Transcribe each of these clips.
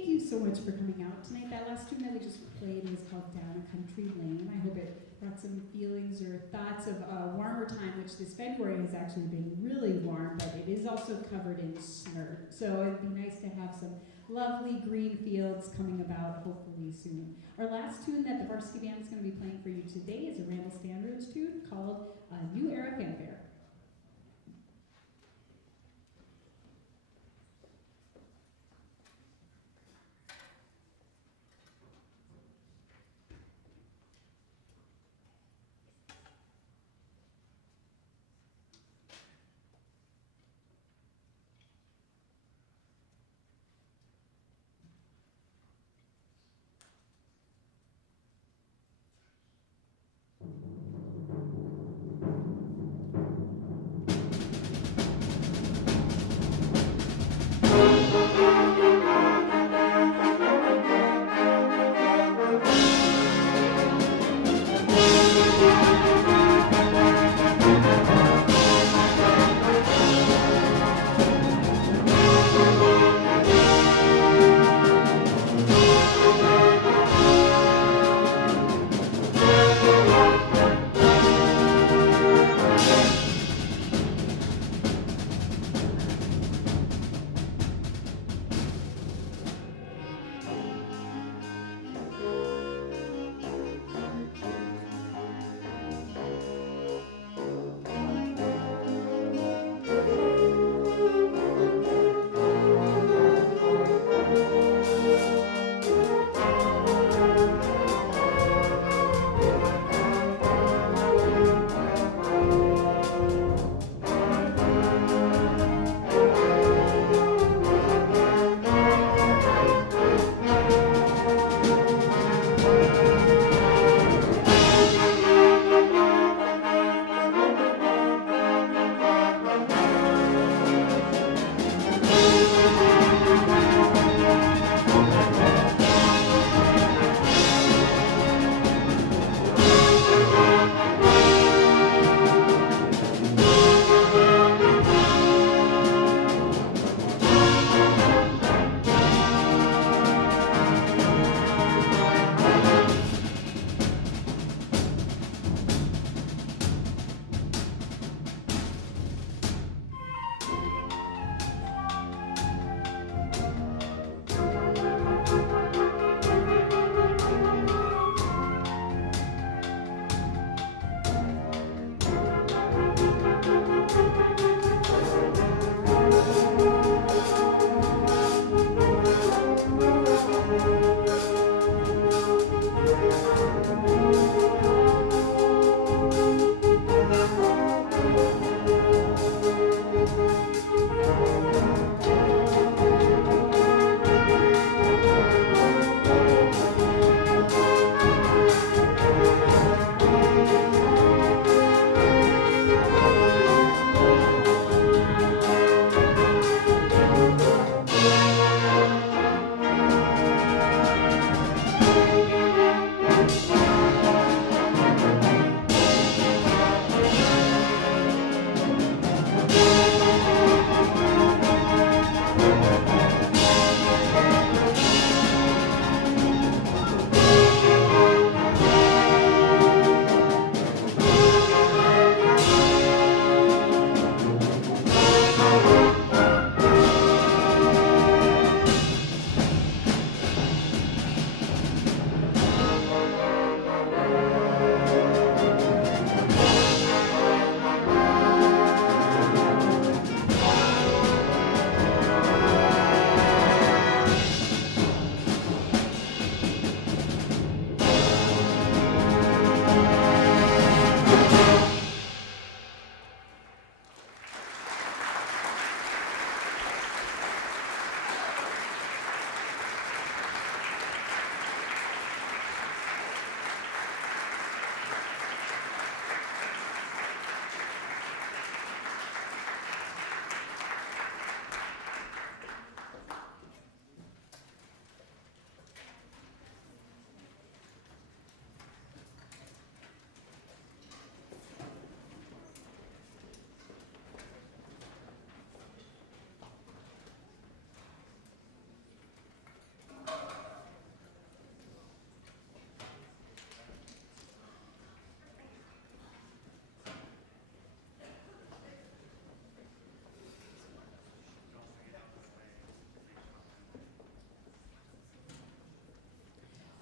thank you so much for coming out tonight. That last tune that we just played was called Down a Country Lane. I hope it brought some feelings or thoughts of a warmer time, which this February has actually been really warm, but it is also covered in snow. So it'd be nice to have some lovely green fields coming about hopefully soon. Our last tune that the varsity band is going to be playing for you today is a Randall Standards tune called New Era Fanfare.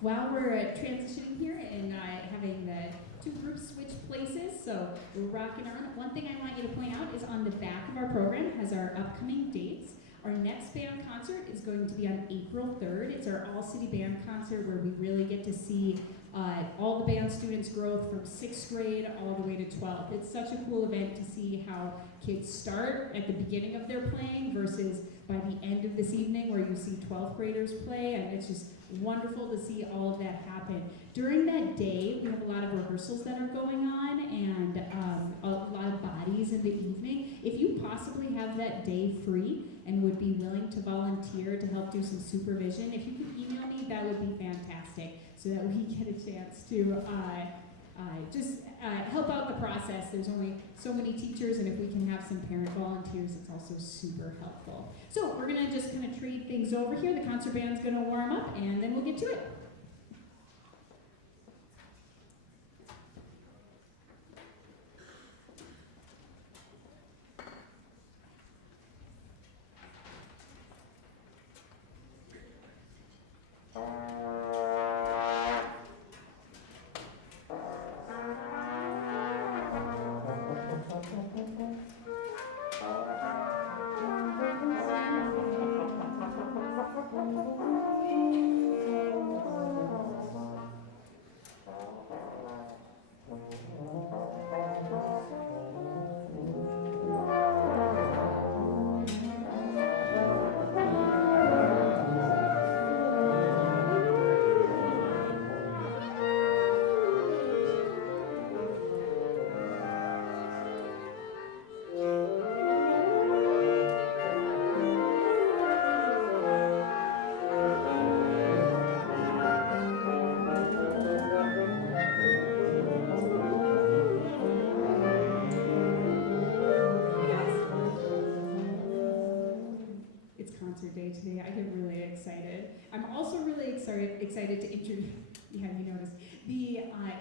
while we're transitioning here and having the two groups switch places, so we're rocking around, one thing I want you to point out is on the back of our program has our upcoming dates. Our next band concert is going to be on April 3rd. It's our all-city band concert where we really get to see all the band students' growth from 6th grade all the way to 12th. It's such a cool event to see how kids start at the beginning of their playing versus by the end of this evening where you see 12th graders play, and it's just wonderful to see all of that happen. During that day, we have a lot of rehearsals that are going on and a lot of bodies in the evening. If you possibly have that day free and would be willing to volunteer to help do some supervision, if you could email me, that would be fantastic so that we get a chance to just help out the process. There's only so many teachers, and if we can have some parent volunteers, it's also super helpful. So we're gonna just kind of trade things over here. The concert band's gonna warm up, and then we'll get to it. Day today. I get really excited. I'm also really excited to introduce,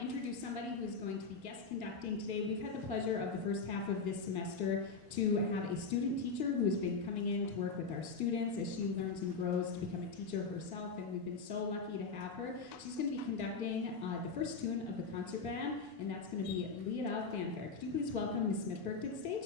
introduce somebody who's going to be guest conducting today. We've had the pleasure of the first half of this semester to have a student teacher who's been coming in to work with our students as she learns and grows to become a teacher herself, and we've been so lucky to have her. She's going to be conducting the first tune of the concert band, and that's going to be Lead It Out Fanfare. Could you please welcome Ms. Smithberg to the stage?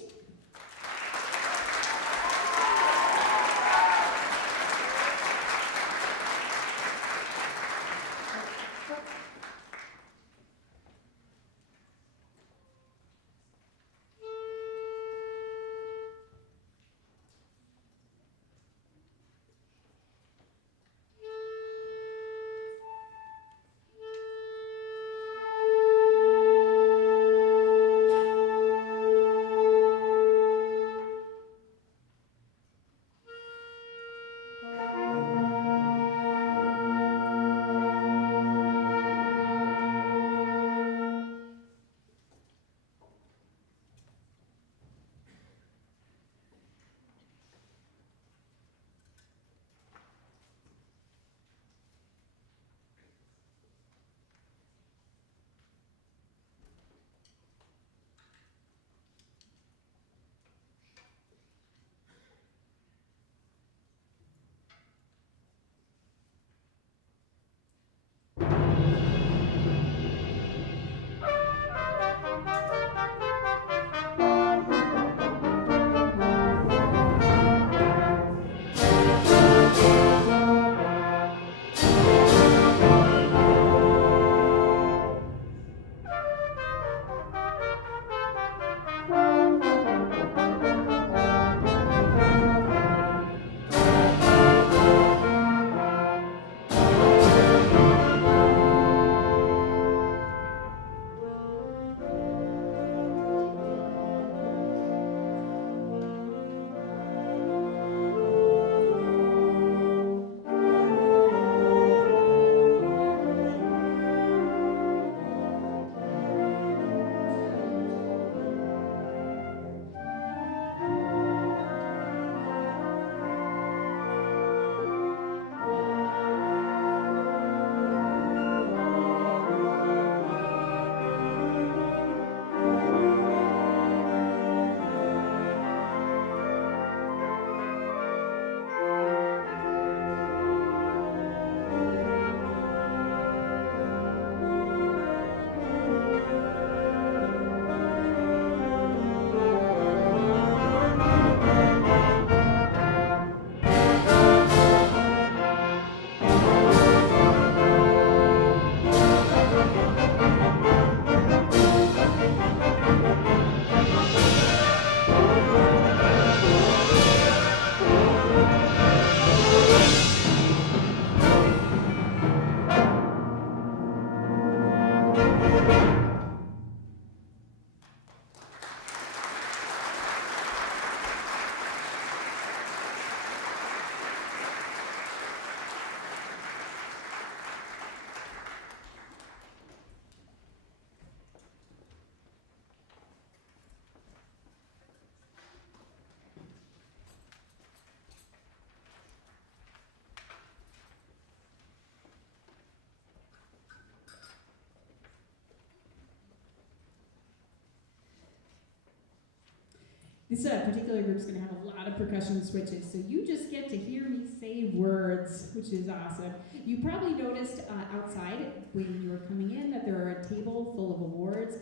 This particular group's going to have a lot of percussion switches, so you just get to hear me say words, which is awesome. You probably noticed outside when you were coming in that there are a table full of awards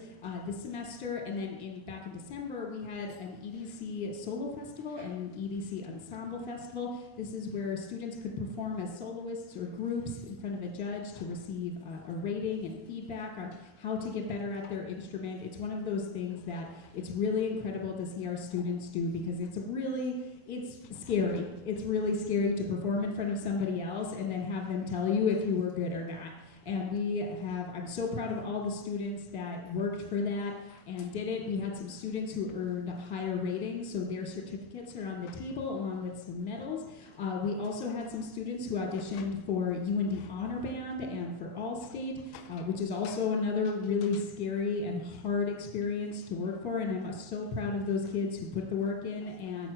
this semester, and then back in December we had an EDC Solo Festival and an EDC Ensemble Festival. This is where students could perform as soloists or groups in front of a judge to receive a rating and feedback on how to get better at their instrument. It's one of those things that it's really incredible to see our students do, because it's scary. It's really scary to perform in front of somebody else and then have them tell you if you were good or not. And I'm so proud of all the students that worked for that and did it. We had some students who earned higher ratings, so their certificates are on the table along with some medals. We also had some students who auditioned for UND Honor Band and for Allstate, which is also another really scary and hard experience to work for, and I'm so proud of those kids who put the work in and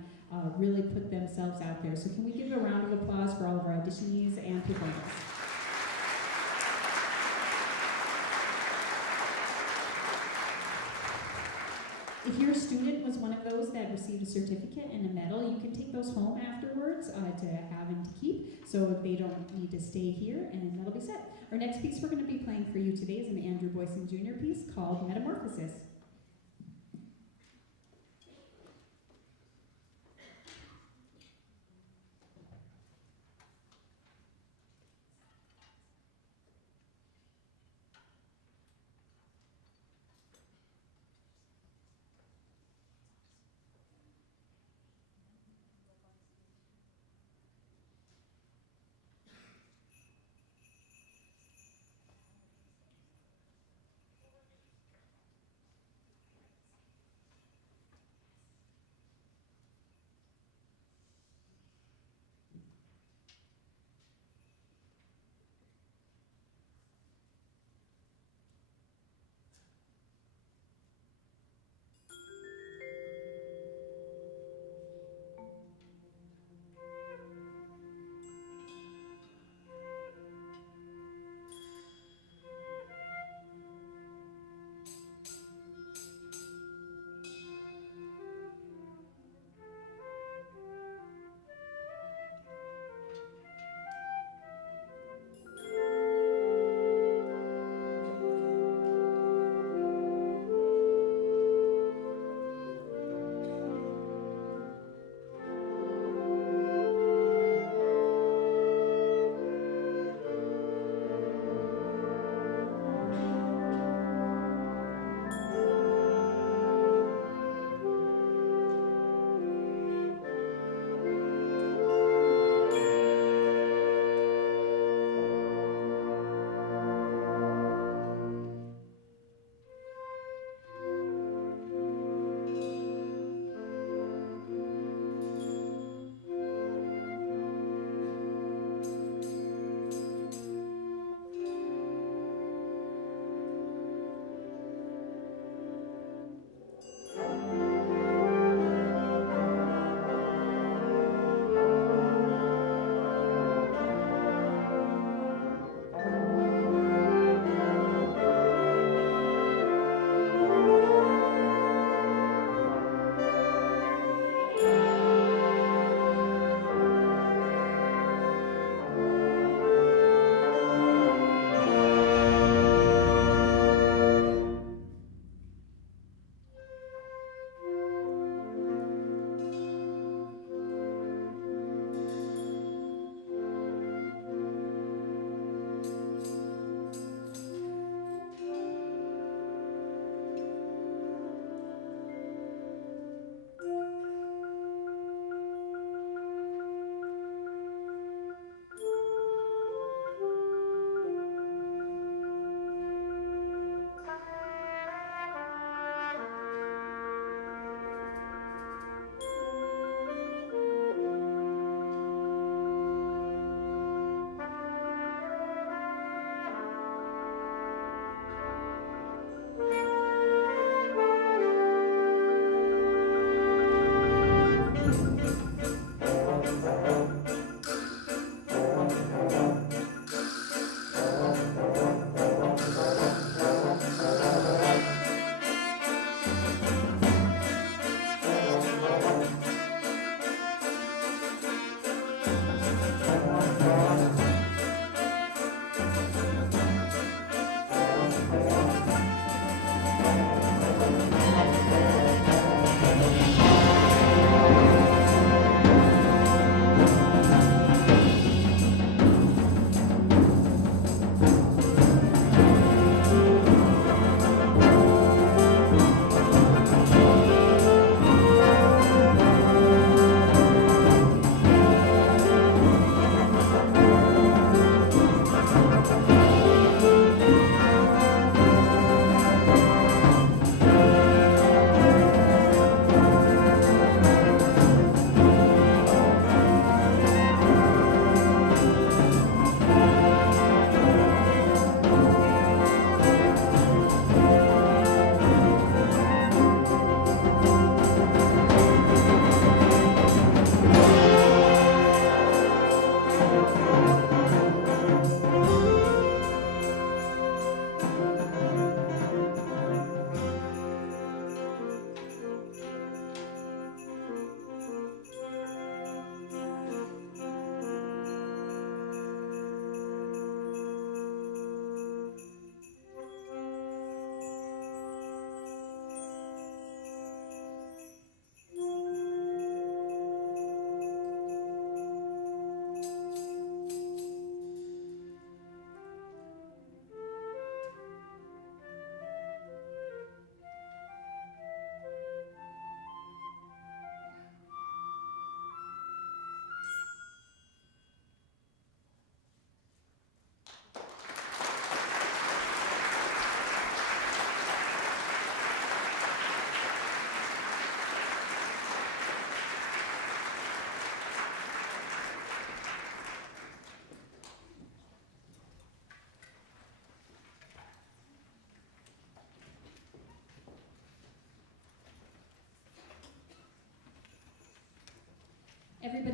really put themselves out there. So can we give a round of applause for all of our auditionees and performers? If your student was one of those that received a certificate and a medal, you can take those home afterwards to have and to keep, so they don't need to stay here, and that'll be set. Our next piece we're going to be playing for you today is an Andrew Boyson Jr. piece called Metamorphosis.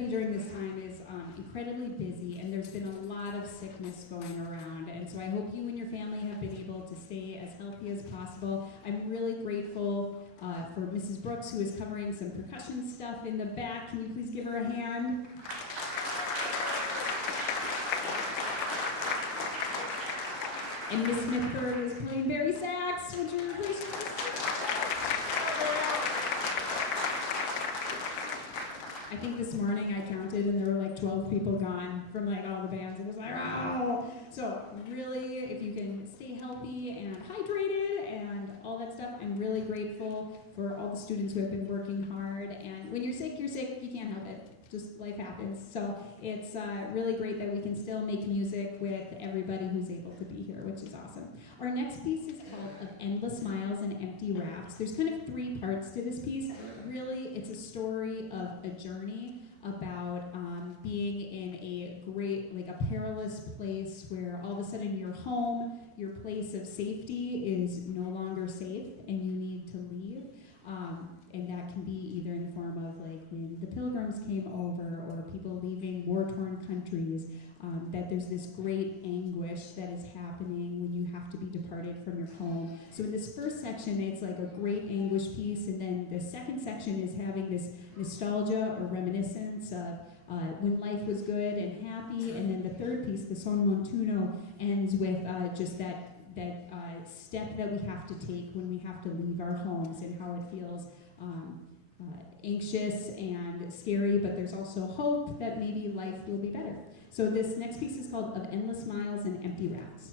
during this time is incredibly busy, and there's been a lot of sickness going around. And so I hope you and your family have been able to stay as healthy as possible. I'm really grateful for Mrs. Brooks, who is covering some percussion stuff in the back. Can you please give her a hand? And Miss Smithburg is playing Barry sax, which are appreciated. I think this morning I counted and there were like 12 people gone from like all the bands. It was like, oh! So really, if you can stay healthy and hydrated and all that stuff, I'm really grateful for all the students who have been working hard. And when you're sick, you can't help it. Just life happens. So it's really great that we can still make music with everybody who's able to be here, which is awesome. Our next piece is called Of Endless Miles and Empty Rafts. There's kind of 3 parts to this piece. Really, it's a story of a journey about being in a great, like a perilous place where all of a sudden your home, your place of safety is no longer safe and you need to leave. And that can be either in the form of like when the Pilgrims came over or people leaving war-torn countries, that there's this great anguish that is happening when you have to be departed from your home. So in this first section, it's like a great anguish piece, and then the second section is having this nostalgia or reminiscence of when life was good and happy, and then the third piece, the Son Montuno, ends with just that step that we have to take when we have to leave our homes and how it feels anxious and scary, but there's also hope that maybe life will be better. So this next piece is called Of Endless Miles and Empty Rafts.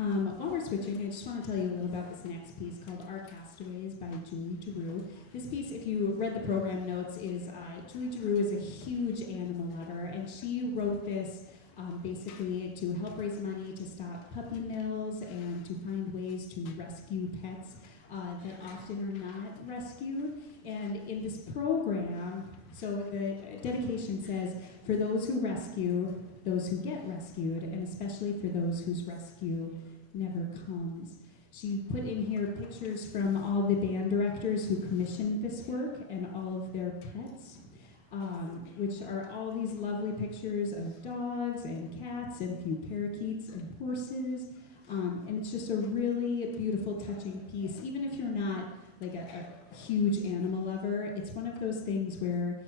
While we're switching, I just want to tell you a little about this next piece called Our Castaways by Julie Giroux. This piece, if you read the program notes, is Julie Giroux is a huge animal lover, and she wrote this basically to help raise money to stop puppy mills and to find ways to rescue pets that often are not rescued. And in this program, so the dedication says, for those who rescue, those who get rescued, and especially for those whose rescue never comes. She put in here pictures from all the band directors who commissioned this work and all of their pets, which are all these lovely pictures of dogs and cats and a few parakeets and horses. And it's just a really beautiful, touching piece. Even if you're not like a huge animal lover, it's one of those things where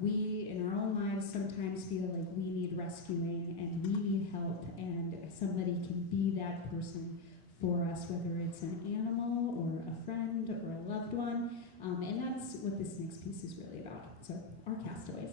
we in our own lives sometimes feel like we need rescuing and we need help, and somebody can be that person for us, whether it's an animal or a friend or a loved one. And that's what this next piece is really about. So, Our Castaways.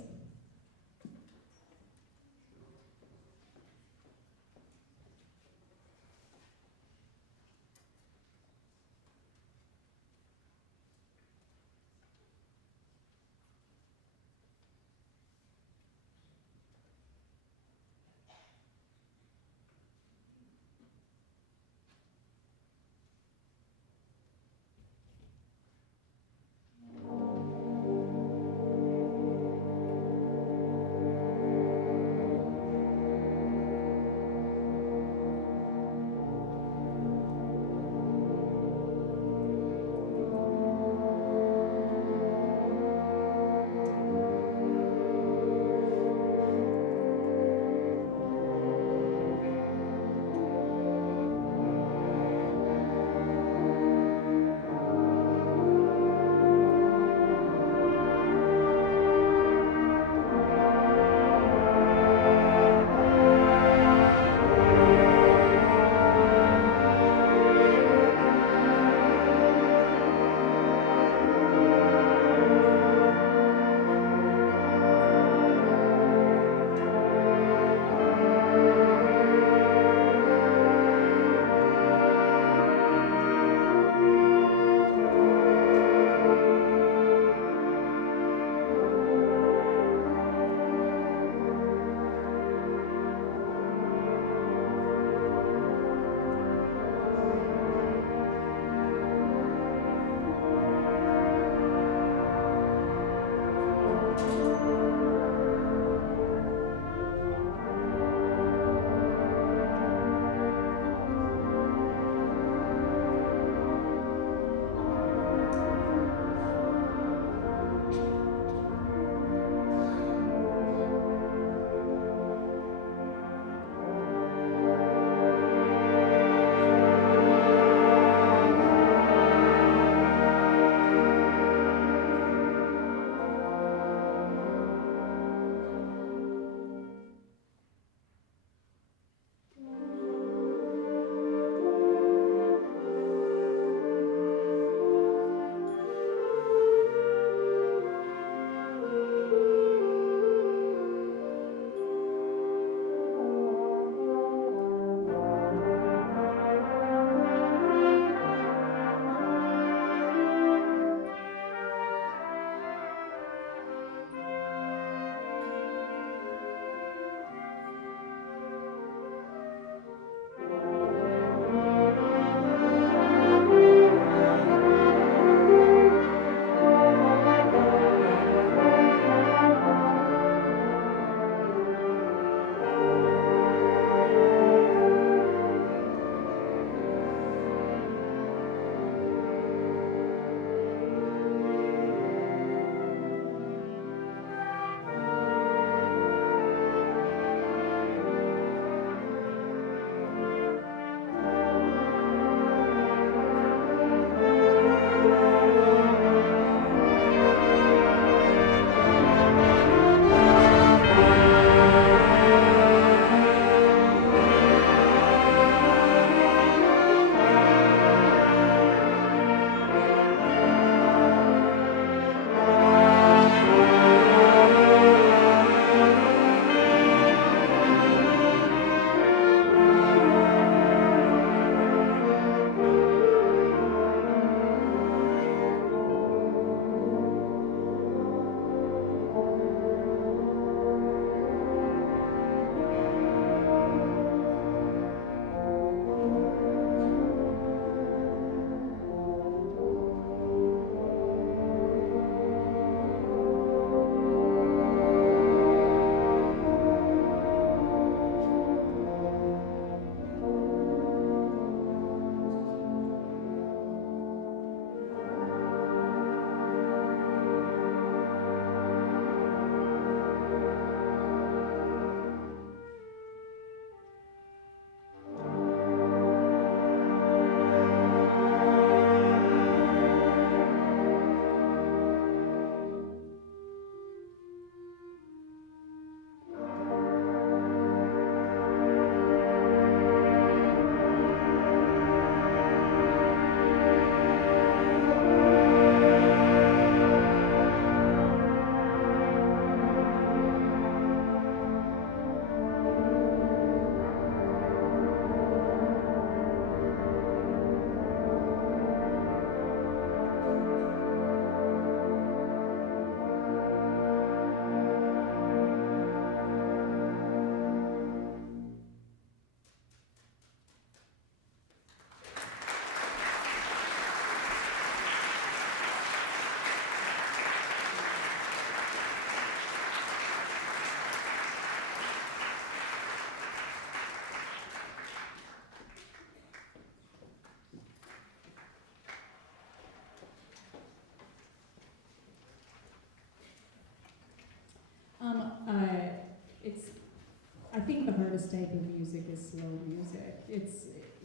think the hardest type of music is slow music.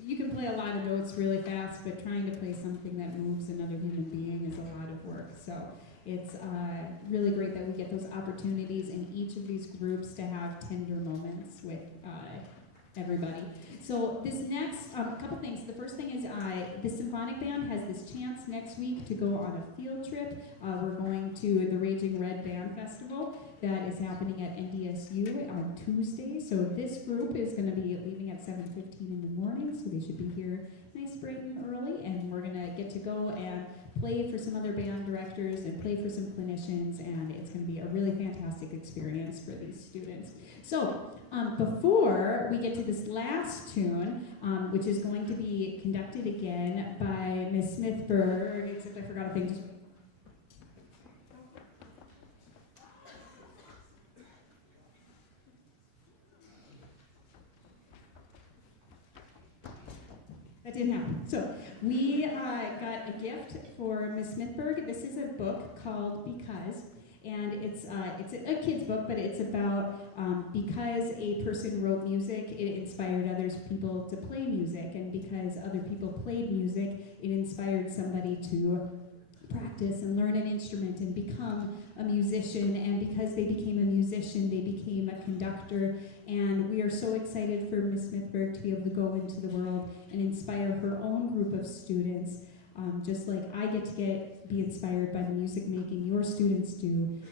You can play a lot of notes really fast, but trying to play something that moves another human being is a lot of work. So it's really great that we get those opportunities in each of these groups to have tender moments with everybody. So this next, couple things. The first thing is the Symphonic Band has this chance next week to go on a field trip. We're going to the Raging Red Band Festival that is happening at NDSU on Tuesday. So this group is going to be leaving at 7:15 in the morning, so they should be here nice, bright and early, and we're going to get to go and play for some other band directors and play for some clinicians, and it's going to be a really fantastic experience for these students. So before we get to this last tune, which is going to be conducted again by Ms. Smithberg, except I forgot a thing. That didn't happen. So we got a gift for Ms. Smithberg. This is a book called Because, and it's a kid's book, but it's about because a person wrote music, it inspired other people to play music, and because other people played music, it inspired somebody to practice and learn an instrument and become a musician, and because they became a musician, they became a conductor, and we are so excited for Ms. Smithberg to be able to go into the world and inspire her own group of students, just like I get to be inspired by the music making your students do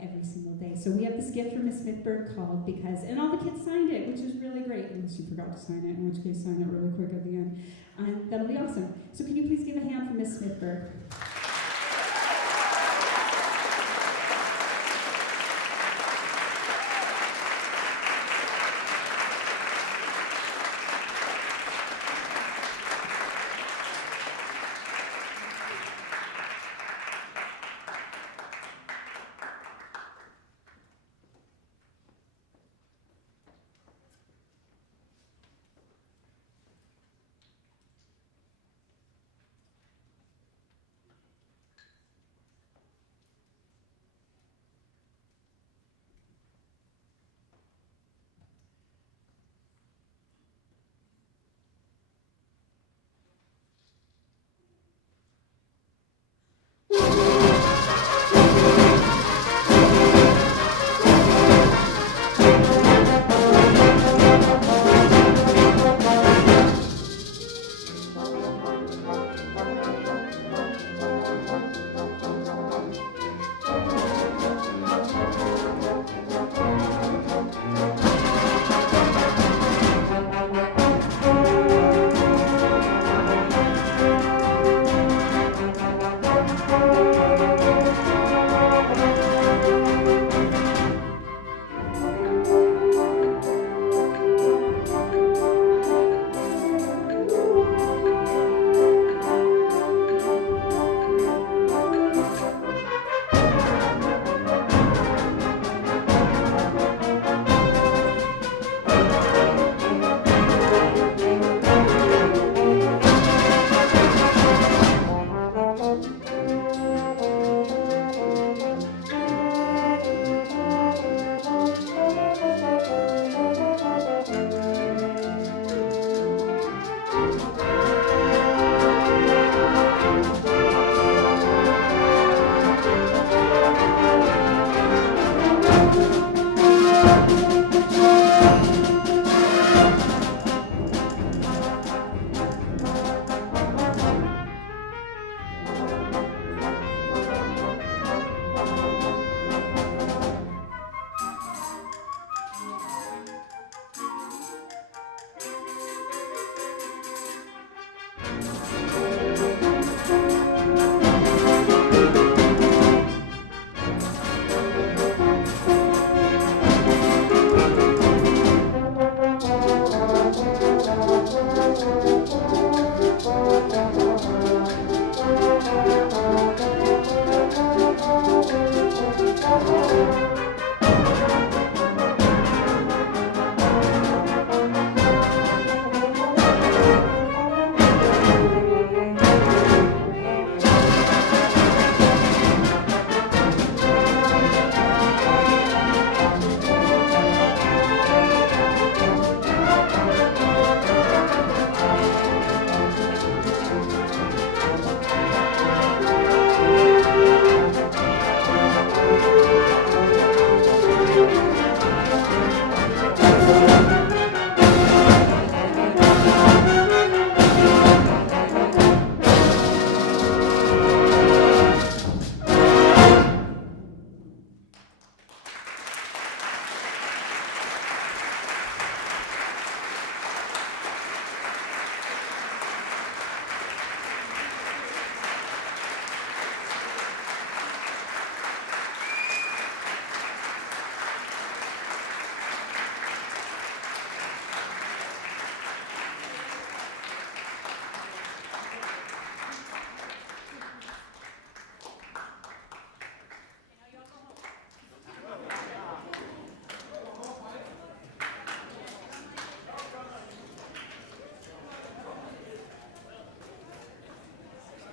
every single day. So we have this gift from Ms. Smithberg called Because, and all the kids signed it, which is really great, unless you forgot to sign it, in which case sign it really quick at the end. And that'll be awesome. So can you please give a hand for Ms. Smithberg?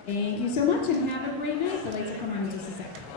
Thank you so much, and have a great night. The lights will come on in just a second.